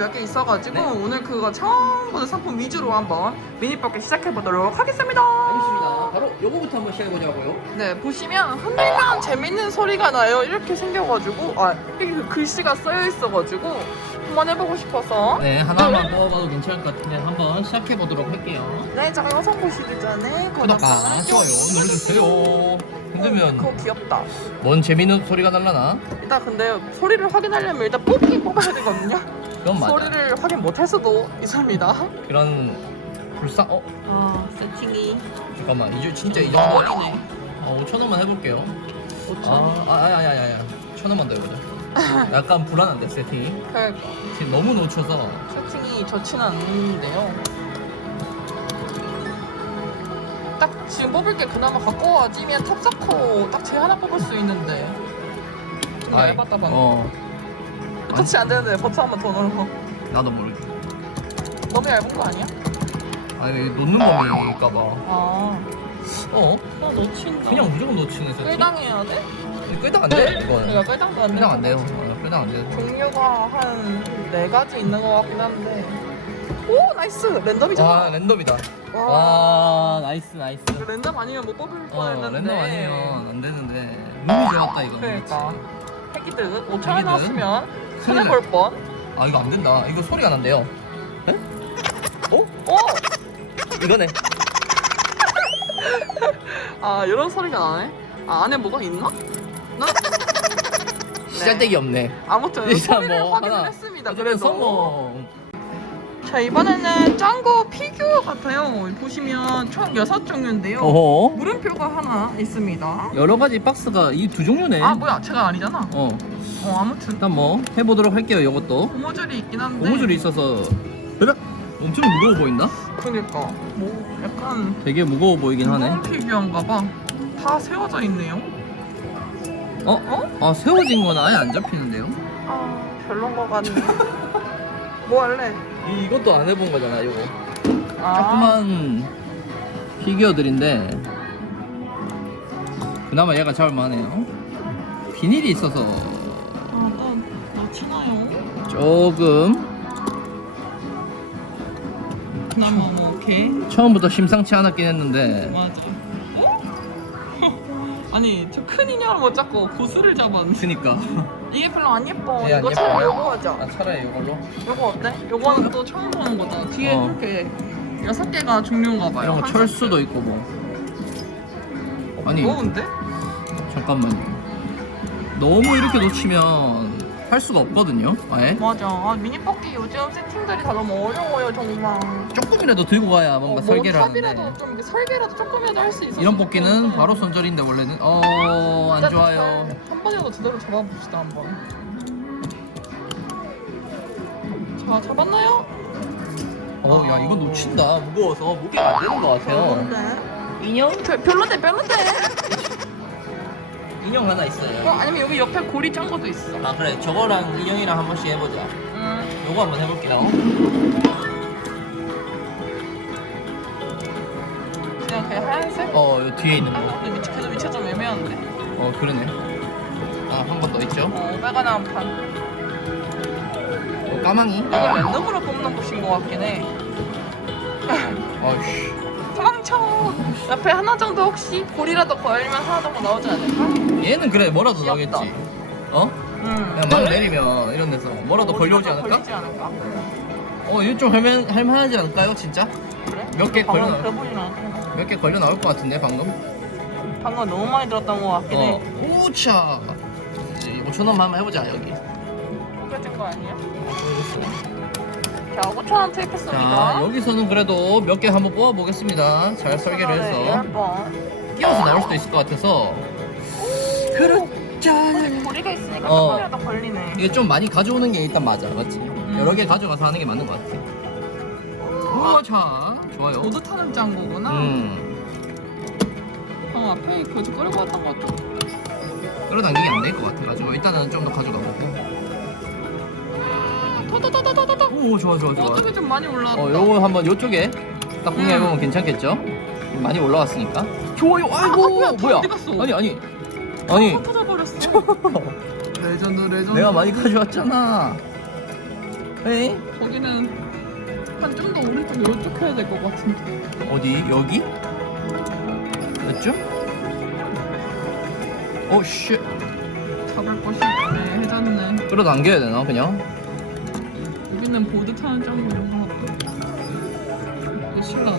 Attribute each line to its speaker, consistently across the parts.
Speaker 1: 몇 개 있어가지고 오늘 그거 처음 보는 상품 위주로 한번 미니 뽑기 시작해보도록 하겠습니다.
Speaker 2: 알겠습니다. 바로 요거부터 한번 시작해보자고요.
Speaker 1: 네 보시면 흔들면 재밌는 소리가 나요. 이렇게 생겨가지고 아 이게 그 글씨가 쓰여 있어가지고 한번 해보고 싶어서
Speaker 2: 네, 하나만 뽑아봐도 괜찮을 것 같은데 한번 시작해보도록 할게요.
Speaker 1: 네, 자 영상 보시기 전에
Speaker 2: 구독과 좋아요 눌러주세요. 흔들면
Speaker 1: 그거 귀엽다.
Speaker 2: 뭔 재밌는 소리가 날라나?
Speaker 1: 일단 근데 소리를 확인하려면 일단 뽑기 뽑아야 되거든요.
Speaker 2: 그건 맞아.
Speaker 1: 소리를 확인 못할 수도 있습니다.
Speaker 2: 그런 불쌍... 어?
Speaker 1: 아 세팅이
Speaker 2: 잠깐만 이제 진짜 이 정도네. 어, 5천 원만 해볼게요.
Speaker 1: 5천.
Speaker 2: 아, 아, 아야, 아야, 아야. 천 원만 더 해보자. 약간 불안한데 세팅이.
Speaker 1: 그
Speaker 2: 지금 너무 놓쳐서.
Speaker 1: 세팅이 좋지는 않는데요. 딱 지금 뽑을 게 그나마 가까워지면 탑사코 딱 제 하나 뽑을 수 있는데. 좀
Speaker 2: 아이,
Speaker 1: 얇았다 방금.
Speaker 2: 어,
Speaker 1: 터치 안 되는데 버튼 한 번 더 넣는 거.
Speaker 2: 나도 모르게.
Speaker 1: 너무 얇은 거 아니야?
Speaker 2: 아니 놓는 범위일까 봐.
Speaker 1: 아,
Speaker 2: 어?
Speaker 1: 나 놓친다.
Speaker 2: 그냥 무조건 놓치는 세팅.
Speaker 1: 끌당 해야 돼?
Speaker 2: 끌당 안 돼? 이거는.
Speaker 1: 그러니까 끌당도 안 돼.
Speaker 2: 끌당 안 돼요. 어, 끌당 안 돼.
Speaker 1: 종류가 한 네 가지 있는 것 같긴 한데. 오 나이스 랜덤이잖아.
Speaker 2: 와 랜덤이다.
Speaker 1: 와.
Speaker 2: 와 나이스 나이스.
Speaker 1: 랜덤 아니면 못 뽑을
Speaker 2: 어
Speaker 1: 뻔했는데.
Speaker 2: 랜덤 아니면 안 되는데 너무 좋았다 이거.
Speaker 1: 그러니까. 패키드 5천
Speaker 2: 패키드.
Speaker 1: 원 나왔으면
Speaker 2: 큰일
Speaker 1: 손해
Speaker 2: 날-
Speaker 1: 볼 뻔.
Speaker 2: 아 이거 안 된다. 이거 소리가 난대요. 에? 어?
Speaker 1: 오!
Speaker 2: 이거네.
Speaker 1: 아 이런 소리가 나네. 아 안에 뭐가 있나? 나
Speaker 2: 시작대기 없네.
Speaker 1: 아무튼
Speaker 2: 일단
Speaker 1: 소리를
Speaker 2: 뭐 하나.
Speaker 1: 했습니다.
Speaker 2: 그래서. 뭐
Speaker 1: 자 이번에는 짱구 피규어 같아요. 보시면 총 6종류인데요.
Speaker 2: 어허.
Speaker 1: 물음표가 하나 있습니다.
Speaker 2: 여러 가지 박스가 이 두 종류네.
Speaker 1: 아 뭐야 제가 아니잖아.
Speaker 2: 어.
Speaker 1: 어 아무튼
Speaker 2: 일단 뭐 해보도록 할게요. 이것도
Speaker 1: 고무줄이 있긴 한데.
Speaker 2: 고무줄이 있어서 으락! 엄청 무거워 보인다.
Speaker 1: 그러니까 뭐 약간
Speaker 2: 되게 무거워 보이긴 하네.
Speaker 1: 무거운 피규어인가 봐. 다 세워져 있네요.
Speaker 2: 어?
Speaker 1: 어?
Speaker 2: 아 세워진 건 아예 안 잡히는데요?
Speaker 1: 아 별론 거 같네. 뭐 할래?
Speaker 2: 이, 이것도 안 해본 거잖아, 이거.
Speaker 1: 아,
Speaker 2: 조그만 피규어들인데 그나마 얘가 잡을만 하네요. 비닐이 있어서
Speaker 1: 아, 나 놓치나요?
Speaker 2: 조금
Speaker 1: 그나마 뭐 오케이.
Speaker 2: 처음부터 심상치 않았긴 했는데
Speaker 1: 맞아. 어? 아니 저 큰 인형을 못 잡고 고수를 잡았는데
Speaker 2: 그니까
Speaker 1: 이게 별로 안 예뻐.
Speaker 2: 예, 안
Speaker 1: 이거 차라리
Speaker 2: 예뻐요?
Speaker 1: 요거 하자.
Speaker 2: 아, 차라리 이걸로
Speaker 1: 요거 어때? 요거는 또 처음 보는 거다. 뒤에
Speaker 2: 어.
Speaker 1: 이렇게 여섯 개가 종류인가 봐요.
Speaker 2: 이런 거
Speaker 1: 한
Speaker 2: 철수도 있고 뭐
Speaker 1: 세트.
Speaker 2: 아니
Speaker 1: 무거운데?
Speaker 2: 잠깐만요 너무 이렇게 놓치면 할 수가 없거든요 아예
Speaker 1: 맞아. 아, 미니 뽑기 요즘 세팅들이 다 너무 어려워요 정말.
Speaker 2: 조금이라도 들고 가야 뭔가
Speaker 1: 어,
Speaker 2: 설계를
Speaker 1: 뭐 탑이라도
Speaker 2: 하는데
Speaker 1: 좀 이렇게 설계라도 조금이라도 할 수 있어.
Speaker 2: 이런 뽑기는 바로 손절인데 원래는 어 안 좋아요
Speaker 1: 한 번이라도 제대로 잡아봅시다 한번. 자 잡았나요?
Speaker 2: 어 야 이건 놓친다 무거워서 무게가 안 되는 것 같아요. 인형?
Speaker 1: 별- 별론데 별론데.
Speaker 2: 인형 하나
Speaker 1: 어,
Speaker 2: 있어요
Speaker 1: 아니면 여기 옆에 고리 짠 것도 있어.
Speaker 2: 아 그래 저거랑 인형이랑 한 번씩 해보자
Speaker 1: 음.
Speaker 2: 요거 한번 해볼게요
Speaker 1: 그냥 그냥 하얀색?
Speaker 2: 어 요 뒤에 있는
Speaker 1: 아, 근데 위치 그래도 위치가 좀 애매한데.
Speaker 2: 거어 그러네 아 한 번 더 있죠
Speaker 1: 어, 500원 한 판.
Speaker 2: 어, 까망이
Speaker 1: 이거 랜덤으로 뽑는 곳인 것 같긴 해. 도망쳐. 옆에 하나 정도 혹시 고리라도 걸면 하나 정도 나오지 않을까?
Speaker 2: 얘는 그래 뭐라도
Speaker 1: 귀엽다.
Speaker 2: 나오겠지 어?
Speaker 1: 응.
Speaker 2: 그냥 막 내리면 이런 데서 뭐라도 걸려오지 않을까?
Speaker 1: 걸리지 않을까?
Speaker 2: 어 이거 좀 할만, 할만하지 않을까요 진짜?
Speaker 1: 그래?
Speaker 2: 몇개
Speaker 1: 방금
Speaker 2: 걸려
Speaker 1: 그래 보진 않아.
Speaker 2: 몇개 걸려 나올 것 같은데 방금
Speaker 1: 방금 너무 많이 들었던 것 같긴
Speaker 2: 어
Speaker 1: 해.
Speaker 2: 오차 5천 원만 한번 해보자 여기
Speaker 1: 포기해진 거 아니야? 자, 5천
Speaker 2: 원자
Speaker 1: 투입했습니다.
Speaker 2: 여기서는 그래도 몇 개 한번 뽑아보겠습니다 잘 설계를
Speaker 1: 네,
Speaker 2: 해서
Speaker 1: 한번.
Speaker 2: 끼워서 나올 수도 있을 것 같아서 그렇죠
Speaker 1: 고리가 있으니까
Speaker 2: 어.
Speaker 1: 조금이라도 걸리네.
Speaker 2: 이게 좀 많이 가져오는 게 일단 맞아 맞지? 여러 개 가져가서 하는 게 맞는 것 같아 우와 좋아요
Speaker 1: 보드 타는 짱구구나. 음방 앞에 거지 끌고 왔던 것 같아.
Speaker 2: 끌어당기기 안 될 것 같아가지고 일단은 좀 더 가져가고 오 좋아 좋아 좋아
Speaker 1: 어떻게 좀 많이 올라왔다.
Speaker 2: 어 요거 한번 요쪽에 딱 공략해보면
Speaker 1: 음.
Speaker 2: 괜찮겠죠? 많이 올라왔으니까 좋아요 아이고
Speaker 1: 아, 뭐야, 다
Speaker 2: 뭐야
Speaker 1: 어디 갔어?
Speaker 2: 아니 아니 아니
Speaker 1: 터져 버렸어. 레전드 레전드.
Speaker 2: 내가 많이 가져왔잖아 에?
Speaker 1: 거기는 한 좀 더 오른쪽 이쪽 해야 될 것 같은데.
Speaker 2: 어디? 여기? 맞죠? 오 씨.
Speaker 1: 잡을 것이 있네. 해졌네.
Speaker 2: 끌어당겨야 되나 그냥?
Speaker 1: 여기는 보드 타는 점이 이런 거 같고. 이거 실라나?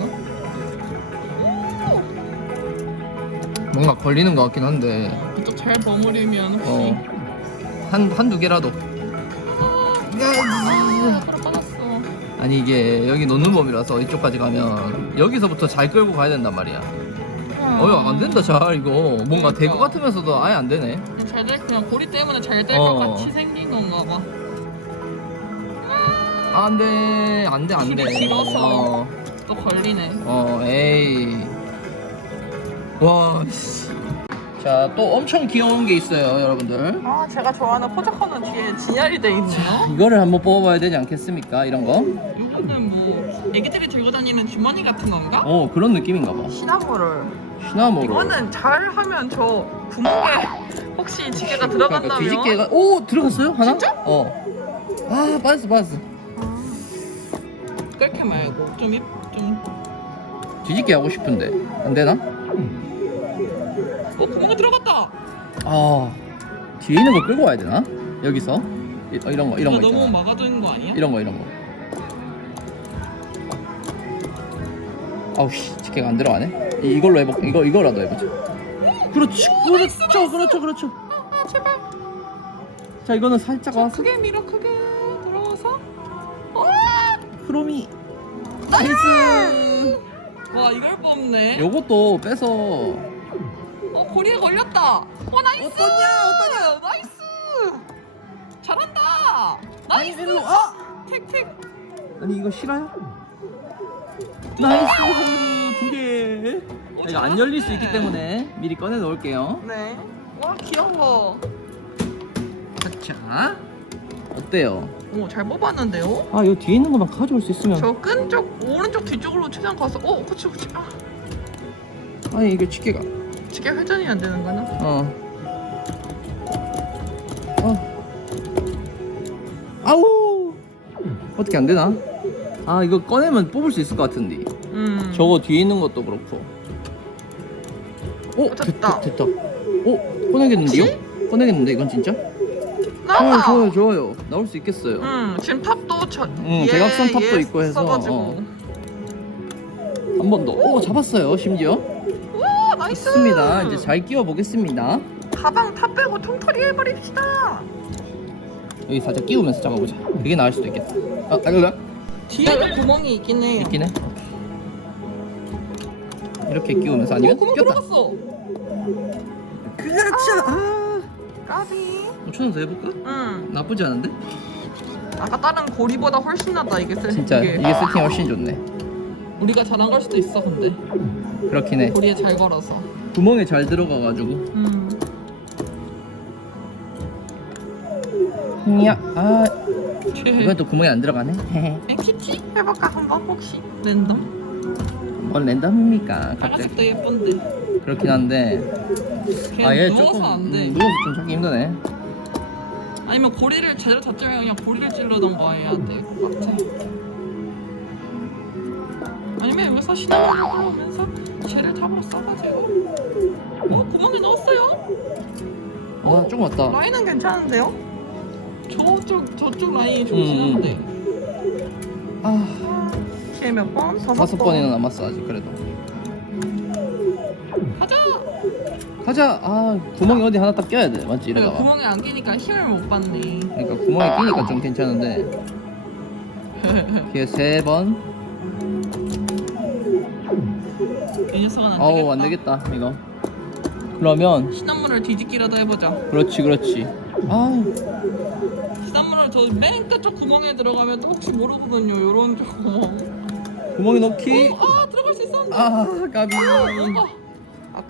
Speaker 2: 뭔가 걸리는 것 같긴 한데
Speaker 1: 이쪽 잘 버무리면 혹시.
Speaker 2: 어. 한, 한두 개라도
Speaker 1: 아, 빠졌어.
Speaker 2: 아니 이게 여기 놓는 법이라서 이쪽까지 가면 여기서부터 잘 끌고 가야 된단 말이야 어휴 안 된다 잘 이거 뭔가 될 것 같으면서도 아예 안 되네
Speaker 1: 잘 될, 그냥 고리 때문에 잘 될 것
Speaker 2: 어.
Speaker 1: 같이 생긴 건가 봐.
Speaker 2: 아, 안돼 안 돼 안 돼
Speaker 1: 길이 길어서.
Speaker 2: 어,
Speaker 1: 또 걸리네.
Speaker 2: 어 에이 와자또 엄청 귀여운 게 있어요 여러분들
Speaker 1: 아, 제가 좋아하는 포착커는 뒤에 진열이 돼 있네요.
Speaker 2: 이거를 한번 뽑아봐야 되지 않겠습니까 이런 거?
Speaker 1: 이거는 뭐 애기들이 들고 다니는 주머니 같은 건가?
Speaker 2: 어 그런 느낌인가 봐
Speaker 1: 시나모를.
Speaker 2: 시나모로
Speaker 1: 이거는 잘 하면 저 구멍에 혹시 지게가 들어간다면
Speaker 2: 그러니까 뒤집개가 오 들어갔어요 하나?
Speaker 1: 진짜?
Speaker 2: 어 아 빠졌어 빠졌어
Speaker 1: 그렇게 말고 좀, 입, 좀
Speaker 2: 뒤집개 하고 싶은데 안 되나?
Speaker 1: 어, 구멍에 들어갔다.
Speaker 2: 아 뒤에 있는 거 끌고 와야 되나? 여기서 이, 어, 이런 거 이런
Speaker 1: 거 너무
Speaker 2: 있잖아
Speaker 1: 막아두는 거 아니야?
Speaker 2: 이런 거 이런 거 아우 씨 집게가 안 들어가네 이, 이걸로 해볼까 이거 이거라도 해보자 그렇지 그렇죠 그렇죠 그렇죠
Speaker 1: 아, 제발.
Speaker 2: 자 이거는 살짝 와서
Speaker 1: 크게 밀어 크게.
Speaker 2: 크롬이 나이스
Speaker 1: 와 이걸 뽑네.
Speaker 2: 요것도 빼서
Speaker 1: 어 고리에 걸렸다. 어 나이스.
Speaker 2: 어떠냐,
Speaker 1: 어떠냐? 나이스. 잘한다. 나이스.
Speaker 2: 일로 아
Speaker 1: 택택.
Speaker 2: 아니 이거 싫어요? 나이스 두개 이거 안 열릴 수 있기 때문에 미리 꺼내 놓을게요
Speaker 1: 네. 와 귀여워.
Speaker 2: 자 어때요?
Speaker 1: 오 잘 뽑았는데요?
Speaker 2: 아 이거 뒤에 있는 것만 가져올 수 있으면
Speaker 1: 저 끈쪽 오른쪽 뒤쪽으로 최대한 가서 어 그치 그치 아
Speaker 2: 아니 이게 집게가
Speaker 1: 지게 회전이 안 되는 거나?
Speaker 2: 어. 어. 아우. 어떻게 안 되나? 아 이거 꺼내면 뽑을 수 있을 것 같은데.
Speaker 1: 음.
Speaker 2: 저거 뒤에 있는 것도 그렇고. 오
Speaker 1: 어, 됐다.
Speaker 2: 됐다 됐다. 오 꺼내겠는데요? 꺼내겠는데 이건 진짜?
Speaker 1: 나와.
Speaker 2: 좋아요 좋아요 좋아요. 나올 수 있겠어요.
Speaker 1: 음 지금 탑도 저.
Speaker 2: 응, 대각선 탑도 있고 해서,
Speaker 1: 써가지고.
Speaker 2: 어. 한 번 더. 오 잡았어요 심지어.
Speaker 1: 오 나이스.
Speaker 2: 좋습니다. 이제 잘 끼워 보겠습니다.
Speaker 1: 가방 탑 빼고 통털이 해버립시다.
Speaker 2: 여기 살짝 끼우면서 잡아보자. 그게 나을 수도 있겠다. 아, 아, 이거
Speaker 1: 뒤에도 구멍이 있긴 해요.
Speaker 2: 있긴 해. 이렇게 끼우면서 아니면
Speaker 1: 어, 구멍
Speaker 2: 꼈다.
Speaker 1: 들어갔어.
Speaker 2: 그렇죠. 아.
Speaker 1: 까비.
Speaker 2: 5천 원 더 해볼까?
Speaker 1: 응.
Speaker 2: 나쁘지 않은데?
Speaker 1: 아까 다른 고리보다 훨씬 낫다 이게 세.
Speaker 2: 진짜
Speaker 1: 이게.
Speaker 2: 이게 세팅 훨씬 좋네.
Speaker 1: 우리가 잘한 걸 수도 있어 근데
Speaker 2: 그렇긴 해.
Speaker 1: 고리에 잘 걸어서.
Speaker 2: 구멍에 잘 들어가가지고.
Speaker 1: 음.
Speaker 2: 야, 아
Speaker 1: 최.
Speaker 2: 이건 또 구멍에 안 들어가네.
Speaker 1: 키치 해볼까 한번 혹시 랜덤.
Speaker 2: 뭔 랜덤입니까? 갑자기
Speaker 1: 빨간색도 예쁜데.
Speaker 2: 그렇긴 한데. 걔아얘
Speaker 1: 누워서
Speaker 2: 조금
Speaker 1: 안 돼.
Speaker 2: 음, 누워서 좀 찾기 힘드네.
Speaker 1: 아니면 고리를 제대로 잡자면 그냥 고리를 찔러던가 해야 될 것 같아. 아니면 여기서 시나몬을 올라오면서 쟤를 탑으로 써가지고 어 구멍에 넣었어요.
Speaker 2: 아 조금 왔다.
Speaker 1: 라인은 괜찮은데요? 저쪽 저쪽 라인이 좀
Speaker 2: 음,
Speaker 1: 심한데.
Speaker 2: 아
Speaker 1: 걔 몇 번? 다섯.
Speaker 2: 번이나 남았어 아직 그래도.
Speaker 1: 가자.
Speaker 2: 가자. 아 구멍이 어디 하나 딱 껴야 돼. 맞지
Speaker 1: 그래,
Speaker 2: 이러다가.
Speaker 1: 구멍에 안 끼니까 힘을 못 받네.
Speaker 2: 그러니까 구멍에 끼니까 좀 괜찮은데. 뒤에 세 번.
Speaker 1: 이 녀석은 안
Speaker 2: 어우
Speaker 1: 되겠다.
Speaker 2: 안 되겠다 이거. 그러면
Speaker 1: 시나몬을 뒤집기라도 해보자.
Speaker 2: 그렇지 그렇지. 아
Speaker 1: 시나몬을 저 맨 끝쪽 구멍에 들어가면 또 혹시 모르거든요. 요런 쪽 구멍.
Speaker 2: 구멍에 넣기.
Speaker 1: 어, 아 들어갈 수 있었는데.
Speaker 2: 아 까비.
Speaker 1: 어. 아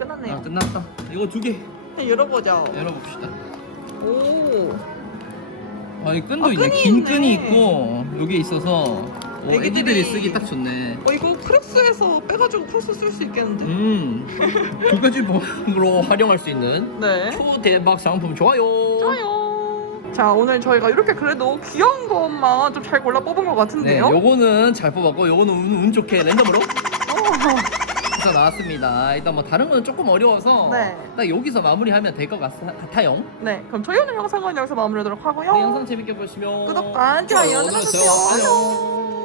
Speaker 1: 끝났네요.
Speaker 2: 아 끝났다. 이거 두 개.
Speaker 1: 네, 열어보자.
Speaker 2: 열어봅시다.
Speaker 1: 오.
Speaker 2: 아, 이 끈도
Speaker 1: 아,
Speaker 2: 있네.
Speaker 1: 끈이
Speaker 2: 긴
Speaker 1: 있네.
Speaker 2: 끈이 있고 여기 있어서 오,
Speaker 1: 애기들이-
Speaker 2: 애기들이 쓰기 딱 좋네.
Speaker 1: 어 이거 크록스에서 빼가지고 크록스 쓸 수 있겠는데?
Speaker 2: 음, 두 가지 방으로 활용할 수 있는
Speaker 1: 네.
Speaker 2: 초대박 상품 좋아요.
Speaker 1: 좋아요. 자 오늘 저희가 이렇게 그래도 귀여운 것만 좀 잘 골라 뽑은 것
Speaker 2: 네,
Speaker 1: 같은데요.
Speaker 2: 요거는 잘 뽑았고 요거는 운, 운 좋게 랜덤으로
Speaker 1: 어,
Speaker 2: 해서 나왔습니다. 일단 뭐 다른 거는 조금 어려워서
Speaker 1: 네.
Speaker 2: 딱 여기서 마무리하면 될 것 같아요.
Speaker 1: 네, 그럼 저희 오늘 영상은 여기서 마무리하도록 하고요.
Speaker 2: 네, 영상 재밌게 보시면
Speaker 1: 구독과 좋아요
Speaker 2: 눌러주세요.
Speaker 1: 눌러주세요.
Speaker 2: 안녕.